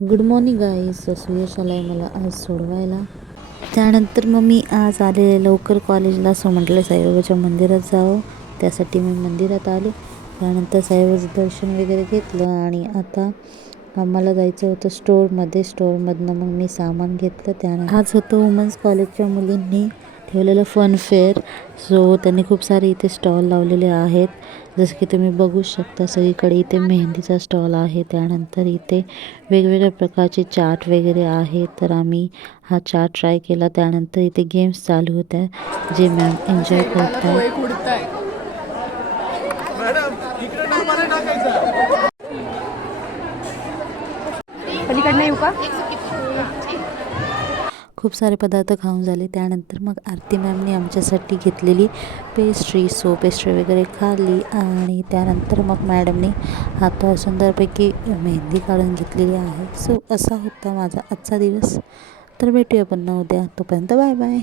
Good morning guys. Suyash आला आहे मला आज सोडवायला. त्यानंतर मग मी आज आले लवकर कॉलेजला. सो म्हटलं साईबाबाच्या मंदिरात जावं, त्यासाठी मी मंदिरात आले. त्यानंतर साईबाबाचं दर्शन वगैरे घेतलं आणि आता आम्हाला जायचं होतं स्टोअरमध्ये. स्टोअरमधनं मग मी सामान घेतलं. त्यानं आज होतं वुमन्स कॉलेजच्या मुलींनी ठेवलेलं फन फेअर. सो त्यांनी खूप सारे इथे स्टॉल लावलेले आहेत, जसं की तुम्ही बघू शकता. सगळीकडे इथे मेहंदीचा स्टॉल आहे. त्यानंतर इथे वेगवेगळ्या प्रकारचे चाट वगैरे आहेत. तर आम्ही हा चाट ट्राय केला. त्यानंतर इथे गेम्स चालू होत्या जे मॅम एन्जॉय करतात. पलीकडनं येऊ का? खूप सारे पदार्थ खाऊन झाले. त्यानंतर मग आरती मॅमने आमच्यासाठी घेतलेली पेस्ट्री, सो पेस्ट्री वगैरे खाल्ली आणि त्यानंतर मग मॅडमने हातावर सुंदरपैकी मेहंदी काढून घेतलेली आहे. सो असा होता माझा आजचा दिवस. तर भेटूया पुन्हा उद्या. तोपर्यंत बाय बाय.